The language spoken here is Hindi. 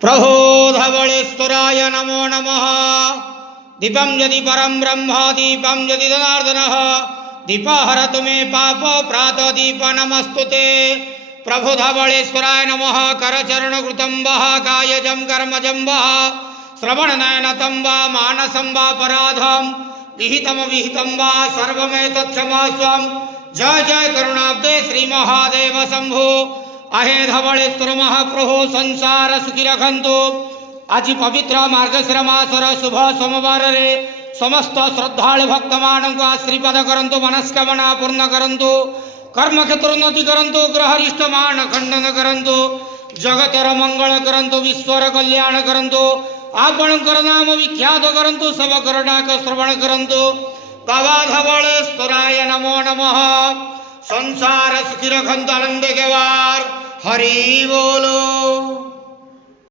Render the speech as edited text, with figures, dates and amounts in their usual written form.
प्रभो धवळेश्वराय नमो नमः। दीपं यदि परं ब्रह्म दीपं यदि जनार्दनः दीपहरतु मे पाप प्रातः दीप नमस्तुते। प्रभु धवळेश्वराय नमः। करचरणकृतं वः कायजं कर्मजं वः श्रवणनयनतं वा मानसं वा पराधं विहितं वा सर्वमेतत्क्षमास्वं। जय जय करुणाब्दे श्री महादेव शंभो। अहे धवळेश्वर महाप्रभु संसार सुखी रखंतु। आज पवित्र मार्गशीर मासर शुभ सोमवार रे समस्त श्रद्धालु भक्त मानक आशीर्वाद करंतु, मनस्कामना पूर्ण करंतु, कर्म क्षेत्र उन्नति करंतु, ग्रहरिष्ट मान खंडन करंतु, जगतर मंगल करंतु, विश्वर कल्याण करंतु, आपणकर नाम विख्यात करंतु, सब करडाक श्रवण करंतु। बाबा धवळेश्वराय नमो नमः। संसार सुखी रखंतु, आनंद के वार हरि बोलो।